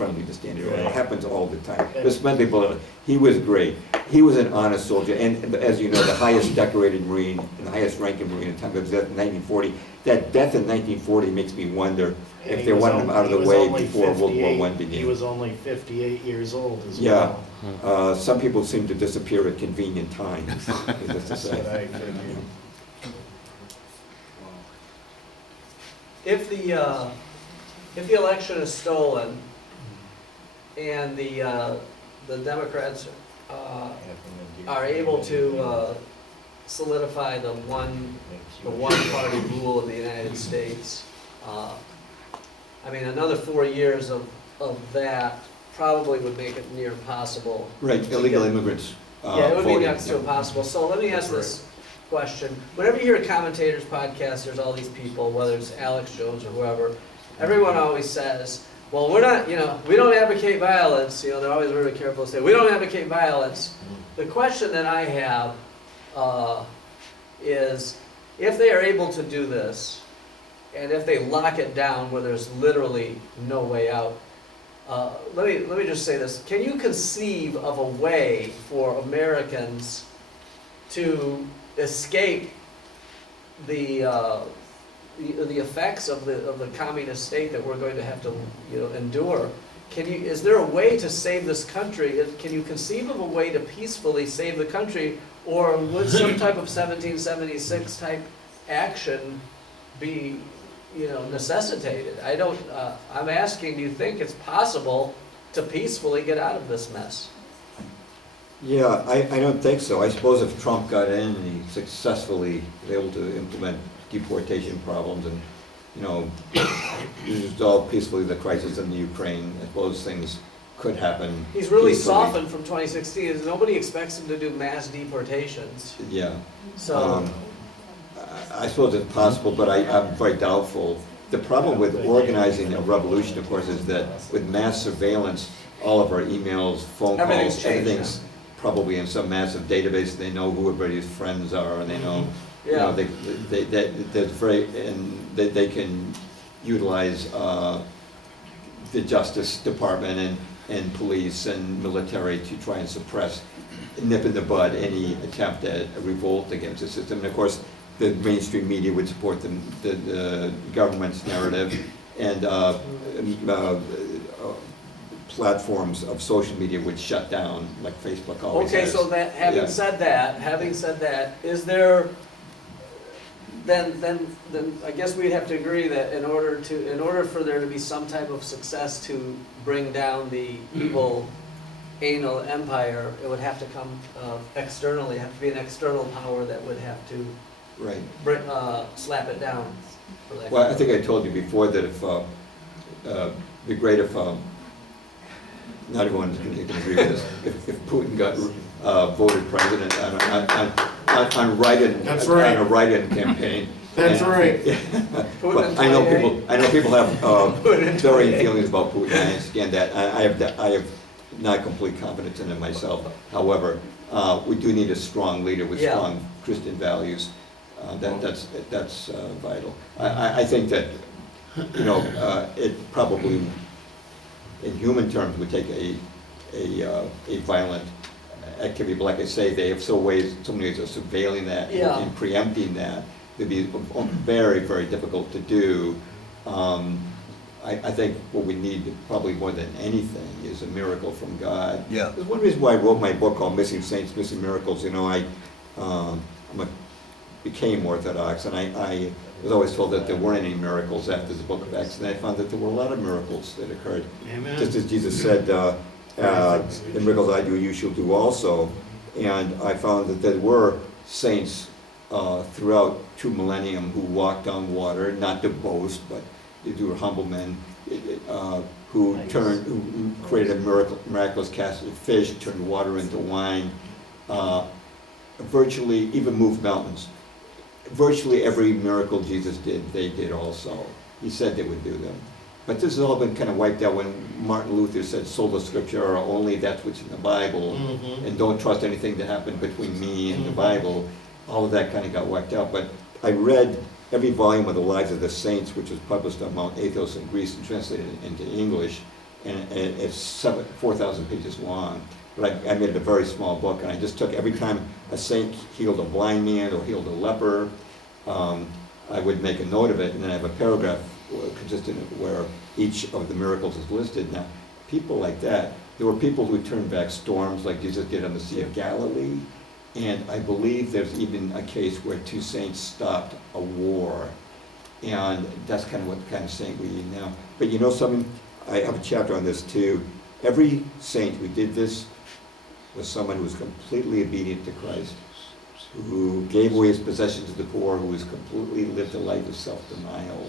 friendly to stand here. It happens all the time. There's many people, he was great. He was an honest soldier, and as you know, the highest decorated Marine and the highest ranking Marine at the time of his death in 1940. That death in 1940 makes me wonder if they wanted him out of the way before World War I began. He was only 58 years old as yeah. well. Some people seem to disappear at convenient times. That's what I figured. If the election is stolen and the Democrats are able to solidify the one-party rule of the United States, I mean, another 4 years of that probably would make it near impossible. Right, illegal immigrants. Yeah, it would be voting. next to impossible. So let me ask this question. Whenever you hear a commentator's podcast, there's all these people, whether it's Alex Jones or whoever, everyone always says, well, we're not, we don't advocate violence. They're always very careful to say, we don't advocate violence. The question that I have is, if they are able to do this, and if they lock it down where there's literally no way out, let me just say this. Can you conceive of a way for Americans to escape the effects of the communist state that we're going to have to endure? Is there a way to save this country? Can you conceive of a way to peacefully save the country, or would some type of 1776 type action be necessitated? I'm asking, do you think it's possible to peacefully get out of this mess? Yeah, I don't think so. I suppose if Trump got in and he successfully was able to implement deportation problems and, resolve peacefully the crisis in the Ukraine, I suppose things could happen. He's really peacefully. softened from 2016. Nobody expects him to do mass deportations. Yeah. So. I suppose it's possible, but I'm very doubtful. The problem with organizing a revolution, of course, is that with mass surveillance, all of our emails, phone calls, everything's probably in some massive database. They know who everybody's friends are, and they know, they can utilize the Justice Department and police and military to try and suppress, nip in the bud any attempt at a revolt against the system. And of course, the mainstream media would support the government's narrative, and platforms of social media would shut down, like Facebook always has. So that having said that, is there then I guess we'd have to agree that in order for there to be some type of success to bring down the evil anal empire, it would have to come externally. It have to be an external power that would have to slap it down. Well, I think I told you before that if it'd be great if not everyone can agree with this. If Putin got voted president on a write-in campaign. That's right. But I know people have varying feelings about Putin. I understand that. I have not complete confidence in him myself. However, we do need a strong leader with strong Christian values. That's vital. I think that it probably, in human terms, would take a violent activity. But like I say, they have so many ways of surveilling that and preempting that. It'd be very, very difficult to do. I think what we need probably more than anything is a miracle from God. Yeah. There's one reason why I wrote my book called Missing Saints, Missing Miracles. I became Orthodox, and I was always told that there weren't any miracles after the book of Acts, and I found that there were a lot of miracles that occurred. Amen. Just as Jesus said, the miracles I do, you shall do also. And I found that there were saints throughout 2 millennium who walked on water, not to boast, but they were humble men who created a miraculous cast of fish, turned water into wine, virtually even moved mountains. Virtually every miracle Jesus did, they did also. He said they would do them. But this has all been kind of wiped out when Martin Luther said, sola scriptura, only that's what's in the Bible, and don't trust anything that happened between me and the Bible. All of that kind of got wiped out. But I read every volume of the Lives of the Saints, which was published on Mount Athos in Greece and translated into English. and it's 4,000 pages long. But I made it a very small book, and I just took every time a saint healed a blind man or healed a leper, I would make a note of it, and then I have a paragraph consistent where each of the miracles is listed. Now, people like that, there were people who turned back storms like Jesus did on the Sea of Galilee, and I believe there's even a case where 2 saints stopped a war, and that's kind of what kind of saint we need now. But you know something? I have a chapter on this too. Every saint who did this was someone who was completely obedient to Christ, who gave away his possessions to the poor, who was completely lived a life of self-denial,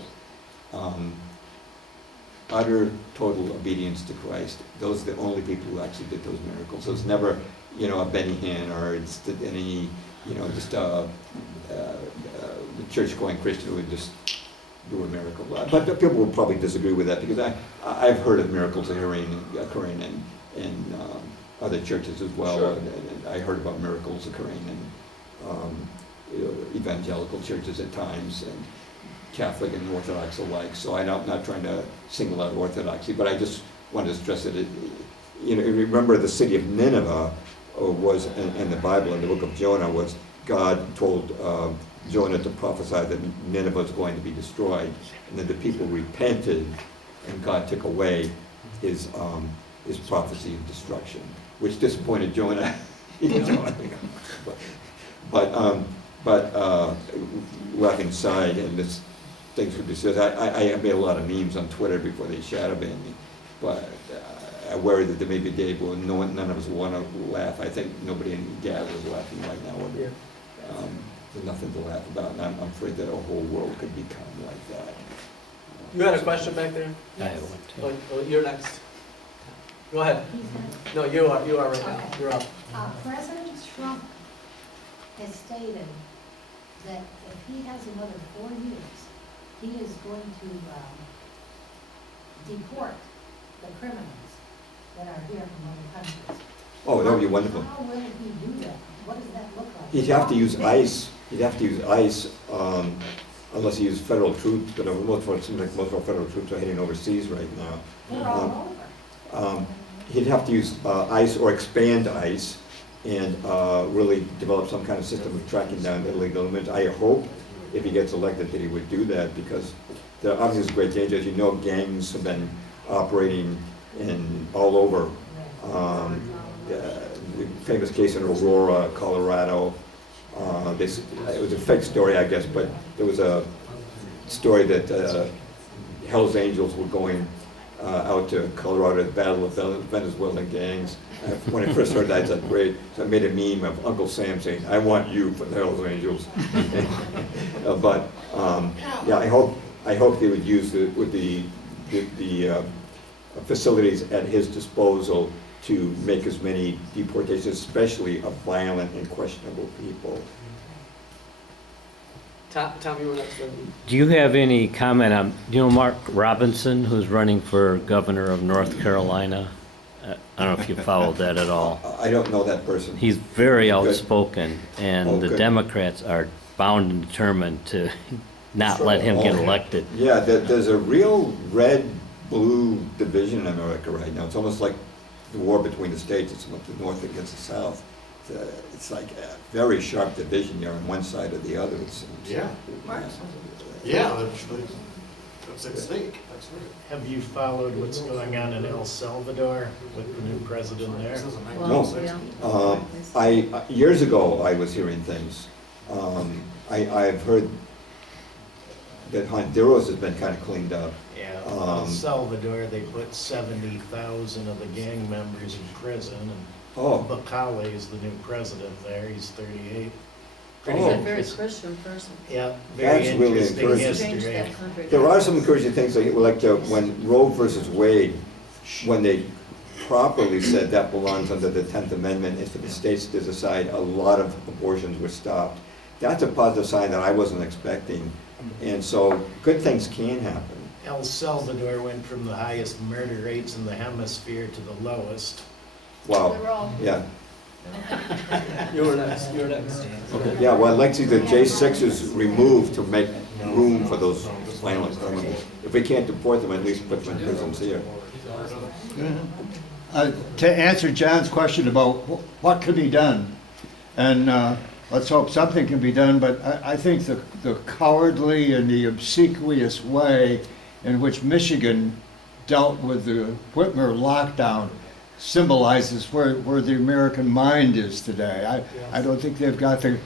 utter, total obedience to Christ. Those are the only people who actually did those miracles. So it's never, you know, a Benny Hinn or it's any, you know, just the church-going Christian who would just do a miracle. But people will probably disagree with that because I've heard of miracles occurring in other churches as well. Sure. And I heard about miracles occurring in evangelical churches at times, and Catholic and Orthodox alike. So I'm not trying to single out Orthodoxy, but I just wanted to stress that you know, remember the city of Nineveh was in the Bible, in the book of Jonah, was God told Jonah to prophesy that Nineveh was going to be destroyed, and then the people repented, and God took away his prophecy of destruction, which disappointed Jonah. But laughing aside, and this things could be said, I made a lot of memes on Twitter before they shadow banned me, but I worry that there may be a day when none of us want to laugh. I think nobody in Gad is laughing right now. Yeah. There's nothing to laugh about, and I'm afraid that a whole world could become like that. You had a question back there? I have one too. Oh, you're next. Go ahead. No, you are right now. Okay. You're up. President Trump has stated that if he has another 4 years, he is going to deport the criminals that are here from other countries. Oh, that would be wonderful. How will he do that? What does that look like? He'd have to use ICE. He'd have to use ICE unless he used federal troops. But it seems like most of our federal troops are heading overseas right now. They're all over. He'd have to use ICE or expand ICE and really develop some kind of system of tracking down illegal immigrants. I hope, if he gets elected, that he would do that, because there obviously is great danger. As you know, gangs have been operating all over. The famous case in Aurora, Colorado. It was a fake story, I guess, but there was a story that Hell's Angels were going out to Colorado to battle with Venezuelan gangs. When I first heard that, I said, great. So I made a meme of Uncle Sam saying, "I want you for the Hell's Angels." Yeah, I hope they would use the facilities at his disposal to make as many deportations, especially of violent and questionable people. Tom, you were next. Do you have any comment on, do you know Mark Robinson, who's running for governor of North Carolina? I don't know if you followed that at all. I don't know that person. He's very Good. outspoken, and Oh, the good. Democrats are bound and determined to not let him get elected. Yeah, there's a real red-blue division in America right now. It's almost like the war between the states. It's like the North against the South. It's like a very sharp division. You're on one side or the other, it seems. Yeah. Yeah, that's at stake. That's right. Have you followed what's going on in El Salvador with the new president there? No. Years ago, I was hearing things. I've heard that Honduras has been kind of cleaned up. Yeah, El Salvador, they put 70,000 of the gang members in prison, and Bacale is the new president there. He's 38. Oh. He's a very Christian person. Yeah, very That's really interesting encouraging. Changed history. that country. There are some encouraging things, like when Roe versus Wade, when they properly said that belongs under the 10th Amendment, and for the states to decide, a lot of abortions were stopped. That's a positive sign that I wasn't expecting. And so good things can happen. El Salvador went from the highest murder rates in the hemisphere to the lowest. Wow. They're all- Yeah. You were next. Okay. Yeah, well, I'd like to see the J6s removed to make room for those violent criminals. If we can't deport them, at least put them in prisons here. To answer John's question about what could be done, and let's hope something can be done, but I think the cowardly and the obsequious way in which Michigan dealt with the Whitmer lockdown symbolizes where the American mind is today. I don't think they've got the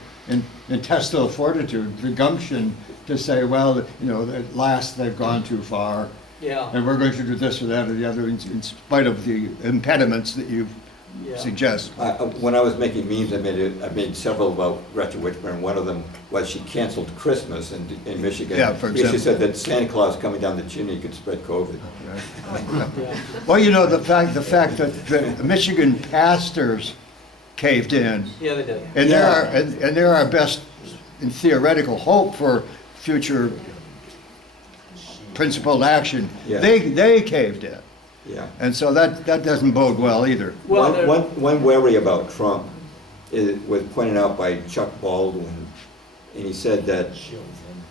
intestinal fortitude, the gumption to say, well, you know, at last they've gone too far. Yeah. And we're going to do this or that or the other in spite of the impediments that you suggest. When I was making memes, I made several about Gretchen Whitmer, and one of them was she canceled Christmas in Michigan. Yeah, for because example. she said that Santa Claus coming down the chimney could spread COVID. Well, you know, the fact that the Michigan pastors caved in, Yeah, they did. and Yeah. they're our best in theoretical hope for future principled action. Yeah. They caved in, Yeah. and so that doesn't bode well either. Well, One worry about Trump was pointed out by Chuck Baldwin, and he said that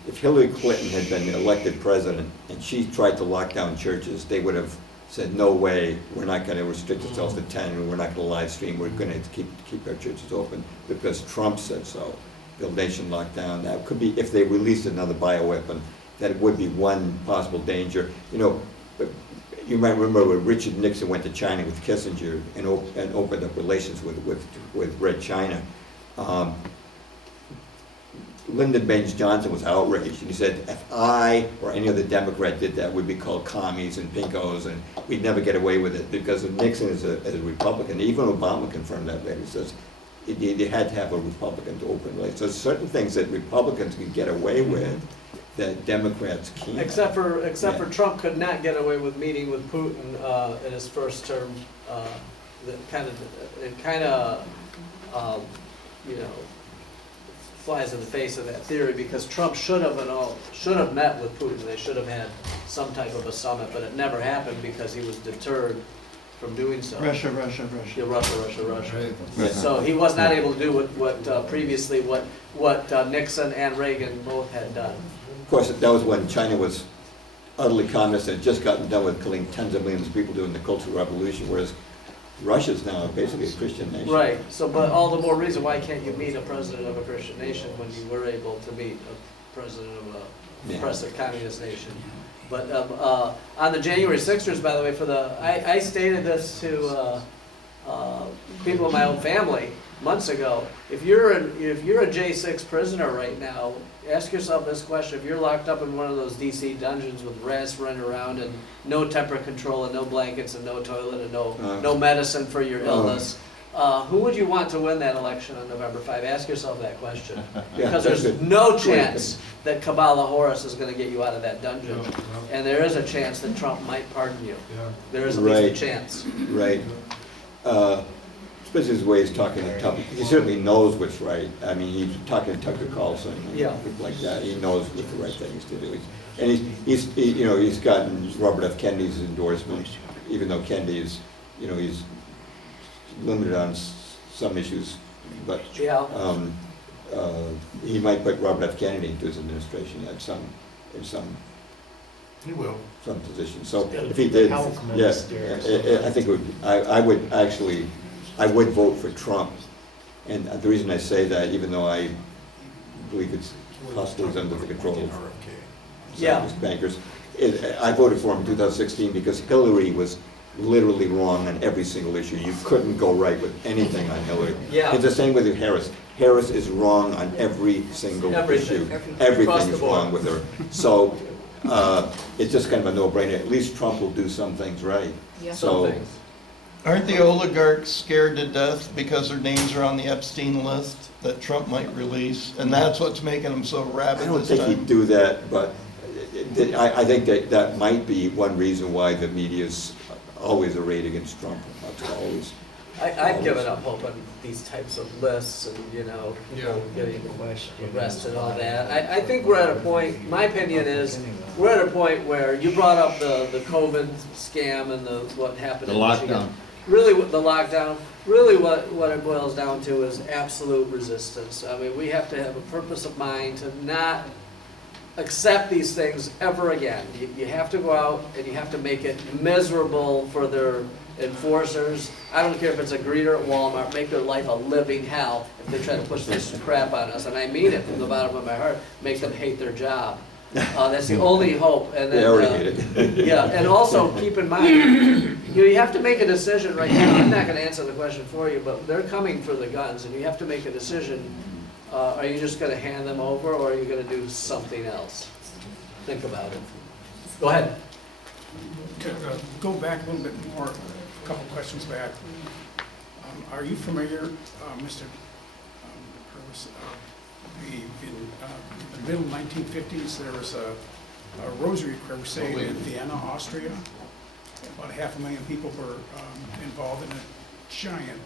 if Hillary Clinton had been elected president and she tried to lock down churches, they would have said, no way, we're not going to restrict ourselves to 10, and we're not going to live stream, we're going to keep our churches open because Trump said so. The nation locked down. That could be, if they released another bioweapon, that it would be one possible danger. You know, you might remember when Richard Nixon went to China with Kissinger and opened up relations with Red China. Lyndon Baines Johnson was outraged, and he said, if I or any other Democrat did that, we'd be called commies and pinkos, and we'd never get away with it, because Nixon is a Republican. Even Obama confirmed that later. He says they had to have a Republican to open relations. So certain things that Republicans can get away with that Democrats can't. except for Trump could not get away with meeting with Putin in his first term. It kind of you know, flies in the face of that theory, because Trump should have met with Putin. They should have had some type of a summit, but it never happened because he was deterred from doing so. Russia. Yeah, Russia. Yeah. So he was not able to do what previously what Nixon and Reagan both had done. Of course, that was when China was utterly communist and had just gotten done with killing tens of millions of people during the Cultural Revolution, whereas Russia's now basically a Christian nation. Right, so, but all the more reason, why can't you meet a president of a Christian nation when you were able to meet a president of a Yeah. oppressive communist nation? But on the January 6ers, by the way, I stated this to people in my own family months ago. If you're a J6 prisoner right now, ask yourself this question: if you're locked up in one of those DC dungeons with rats running around and no temperature control and no blankets and no toilet and no medicine for your illness, who would you want to win that election on November 5? Ask yourself that question, because that's there's good. no chance that Kamala Harris is going to get you out of that dungeon, and there is a chance that Trump might pardon you. There is at least a chance. Right. Especially the way he's talking to Tucker. He certainly knows what's right. I mean, he's talking to Tucker Carlson and Yeah. people like that. He knows what the right things to do. And he's gotten Robert F. Kennedy's endorsement, even though Kennedy is, he's limited on some issues, but Yeah. he might put Robert F. Kennedy into his administration in some He will. position. So if he did, Health yes, minister. I think it would, I would vote for Trump. And the reason I say that, even though I believe it's possibly under the control of Zionist bankers, I voted for him in 2016 because Hillary was literally wrong on every single issue. You couldn't go right with anything on Hillary. Yeah. It's the same with Harris. Harris is wrong on every single Everything. issue. Across Everything the is board. wrong with her. So it's just kind of a no-brainer. At least Trump will do some things right. Some So things. Aren't the oligarchs scared to death because their names are on the Epstein list that Trump might release? And that's what's making them so I rabid don't this think he'd time? do that, but I think that might be one reason why the media's always arrayed against Trump. It's always. I've given up hope on these types of lists and, people getting arrested and all that. I think we're at a point, my opinion is, we're at a point where you brought up the COVID scam and what happened in Michigan. lockdown. Really, the lockdown, really what it boils down to is absolute resistance. I mean, we have to have a purpose of mind to not accept these things ever again. You have to go out and you have to make it miserable for their enforcers. I don't care if it's a greeter at Walmart, make their life a living hell if they try to push this crap on us. And I mean it from the bottom of my heart, make them hate their job. That's the only hope. And then, They already hate it. yeah, and also keep in mind, you have to make a decision right now. I'm not gonna answer the question for you, but they're coming for the guns, and you have to make a decision. Are you just gonna hand them over, or are you gonna do something else? Think about it. Go ahead. To go back a little bit more, a couple questions back. Are you familiar, Mr. Perloff, in the middle 1950s, there was a rosary crusade in Vienna, Austria. About 500,000 people were involved in a giant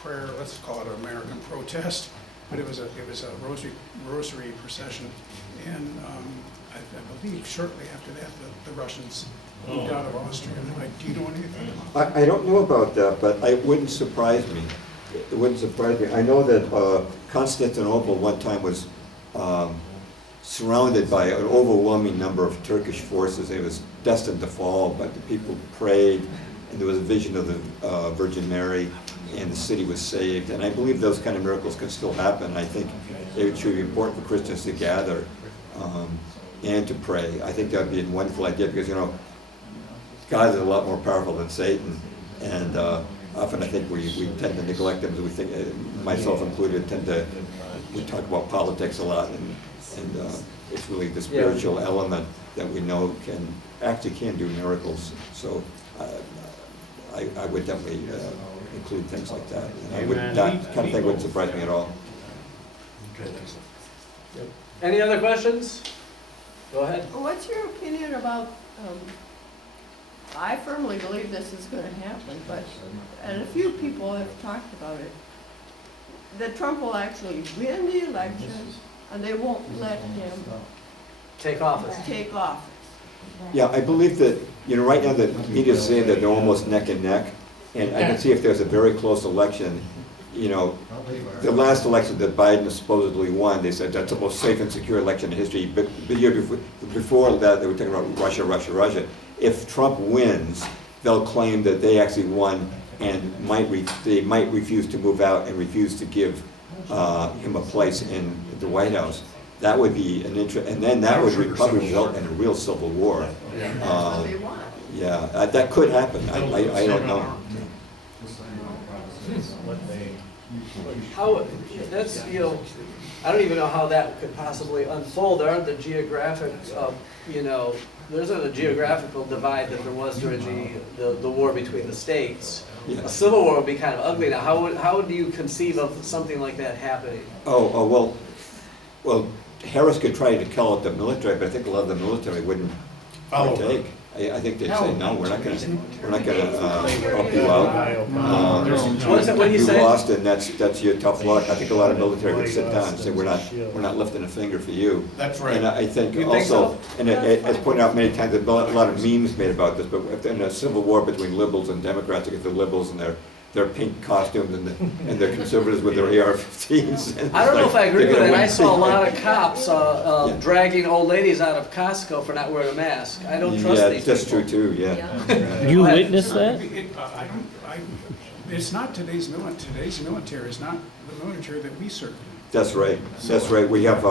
prayer, let's call it an American protest, but it was a rosary procession. And I believe shortly after that, the Russians moved out of Austria. Do you know anything about that? I don't know about that, but it wouldn't surprise me. It wouldn't surprise me. I know that Constantinople one time was surrounded by an overwhelming number of Turkish forces. It was destined to fall, but the people prayed, and there was a vision of the Virgin Mary, and the city was saved. And I believe those kind of miracles can still happen. I think it should be important for Christians to gather and to pray. I think that would be a wonderful idea because, you know, God is a lot more powerful than Satan, and often I think we tend to neglect him. We think, myself included, we talk about politics a lot, and it's really the spiritual element that we know can do miracles. So I would definitely include things like that. And I would, that kind of thing wouldn't surprise me at all. Okay, thanks. Any other questions? Go ahead. What's your opinion about, I firmly believe this is going to happen, but, and a few people have talked about it, that Trump will actually win the election and they won't let him Take office. take office. Yeah, I believe that, you know, right now the media is saying that they're almost neck and neck, and I can see if there's a very close election, you know, the last election that Biden supposedly won, they said that's the most safe and secure election in history. But the year before that, they were talking about Russia, Russia, Russia. If Trump wins, they'll claim that they actually won and they might refuse to move out and refuse to give him a place in the White House. That would be an and then that would probably result in a real civil war. Yeah, that could happen. I don't know. How, that's, you know, I don't even know how that could possibly unfold. There aren't the geographic, you know, there isn't a geographical divide that there was during the war between the states. Yeah. A civil war would be kind of ugly now. How do you conceive of something like that happening? Well, Harris could try to call it the military, but I think a lot of the military wouldn't partake. I think they'd say, no, we're not gonna help you out. What do you say? You lost, and that's your tough luck. I think a lot of military would sit down and say, we're not lifting a finger for you. That's right. And I think You think also, so? and as pointed out many times, there's a lot of memes made about this, but if in a civil war between liberals and Democrats, you get the liberals and their pink costumes and the conservatives with their AR-15s. I don't know if I agree with that. I saw a lot of cops dragging old ladies out of Costco for not wearing a mask. I don't trust these Yeah, that's people. true too, yeah. You witnessed that? It's not today's military. Today's military is not the military that we serve. That's right, that's right. We have,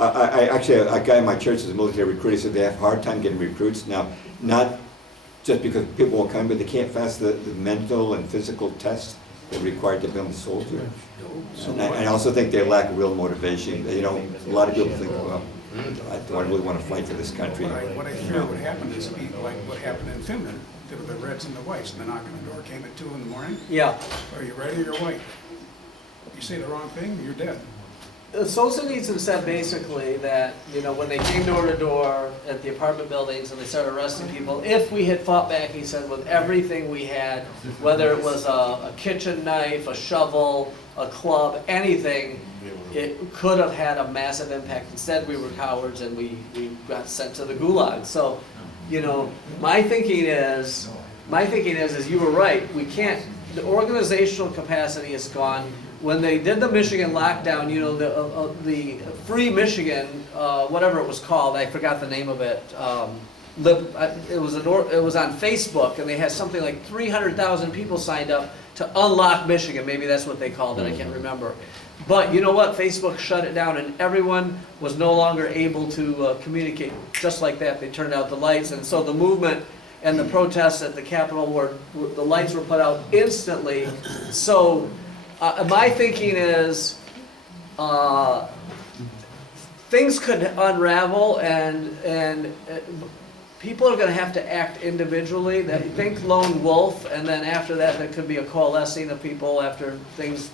actually, a guy in my church is a military recruit. He said they have a hard time getting recruits now, not just because people won't come, but they can't pass the mental and physical tests that are required to become a soldier. And I also think they lack real motivation. You know, a lot of people think, well, do I really want to fight for this country? What I fear would happen is be like what happened in Finland. There were the Reds and the Whites, and the knock on the door came at 2 in the morning. Yeah. Are you ready or you're white? You say the wrong thing, you're dead. Solzhenitsyn said basically that, you know, when they came door to door at the apartment buildings and they started arresting people, if we had fought back, he said, with everything we had, whether it was a kitchen knife, a shovel, a club, anything, it could have had a massive impact. Instead, we were cowards and we got sent to the gulag. So, you know, my thinking is you were right. We can't the organizational capacity is gone. When they did the Michigan lockdown, you know, the Free Michigan, whatever it was called, I forgot the name of it. It was on Facebook, and they had something like 300,000 people signed up to unlock Michigan. Maybe that's what they called it. I can't remember. But you know what? Facebook shut it down, and everyone was no longer able to communicate just like that. They turned out the lights, and so the movement and the protests at the Capitol the lights were put out instantly. So my thinking is things could unravel, and people are going to have to act individually. Think lone wolf, and then after that there could be a coalescing of people after things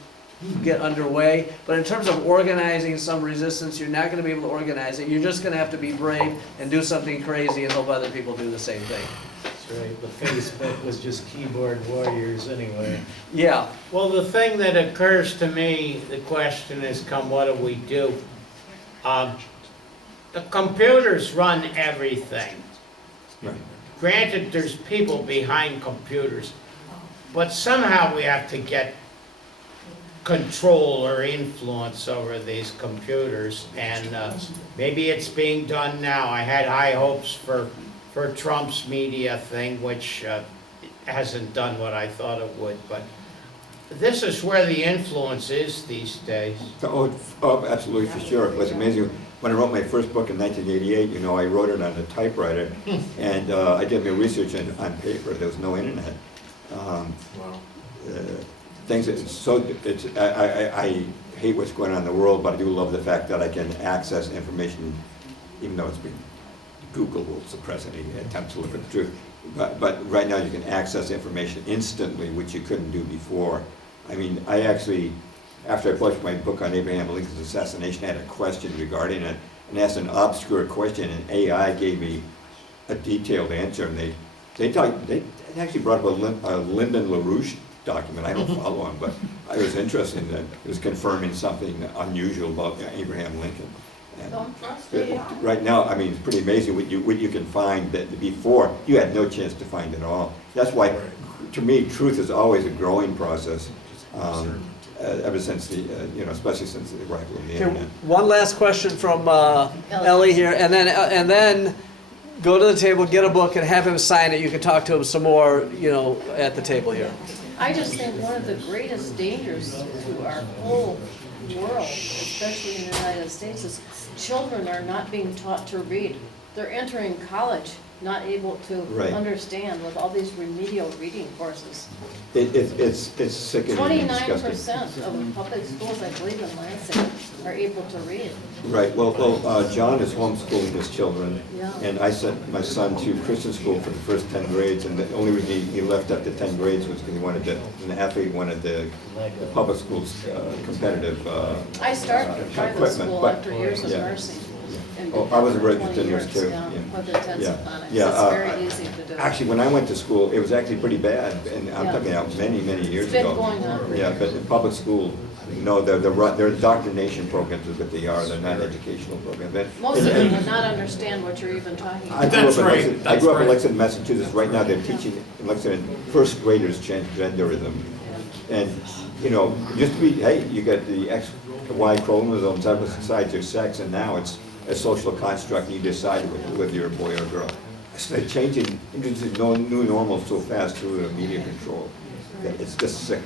get underway. But in terms of organizing some resistance, you're not going to be able to organize it. You're just going to have to be brave and do something crazy and hope other people do the same thing. That's right, the Facebook was just keyboard warriors anyway. Yeah. Well, the thing that occurs to me, the question is, what do we do? The computers run everything. Right. Granted, there's people behind computers, but somehow we have to get control or influence over these computers, and maybe it's being done now. I had high hopes for Trump's media thing, which hasn't done what I thought it would, but this is where the influence is these days. Oh, absolutely, for sure. It was amazing. When I wrote my first book in 1988, you know, I wrote it on a typewriter, and I did my research on paper. There was no internet. Wow. Things I hate what's going on in the world, but I do love the fact that I can access information, even though it's been Google will suppress any attempt to look at the truth. But right now you can access information instantly, which you couldn't do before. I mean, I actually, after I published my book on Abraham Lincoln's assassination, I had a question regarding it, and asked an obscure question, and AI gave me a detailed answer, and they actually brought up a Lyndon LaRouche document. I don't follow him, but I was interested in that. It was confirming something unusual about Abraham Lincoln. And Don't trust AI. right now, I mean, it's pretty amazing what you can find that before you had no chance to find at all. That's why, to me, truth is always a growing process. Ever since the, you know, especially since the arrival of the Here, internet. one last question from Ellie here, and then go to the table, get a book, and have him sign it. You can talk to him some more, you know, at the table here. I just think one of the greatest dangers to our whole world, especially in the United States, is children are not being taught to read. They're entering college not able to Right. understand with all these remedial reading courses. It's sickening and disgusting. 29% of public schools, I believe in Lansing, are able to read. Right, well, John is homeschooling his children, Yeah. and I sent my son to Christian school for the first 10 grades, and the only reason he left after 10 grades was because he wanted he wanted the public schools competitive I started private equipment, school but- after years of yeah. nursing. and Oh, I was a for registered 20 nurse years, too, yeah, yeah. with intensive Yeah, phonics. yeah, It's very easy to do. Actually, when I went to school, it was actually pretty bad, and I'm Yeah. talking about many, many years It's been ago. going on for Yeah, years. but in public school, no, they're indoctrination programs is what they are, they're not educational programs. Most of them would not understand what you're even talking I about. grew up That's in right, Lexington, I that's grew up in right. Lexington, Massachusetts. Right now, they're teaching in Lexington first graders transgenderism. And, you know, it used to be, hey, you got the X, Y chromosomes, that decides your sex, and now it's a social construct, and you decide whether you're a boy or a girl. So they're changing, introducing new normals so fast through the media control. that It's just sick.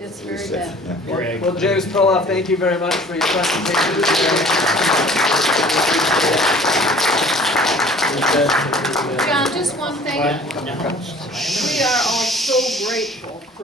It's It's very sick, bad. yeah. Well, James Perloff, thank you very much for your presentation. John, just one thing. We are all so grateful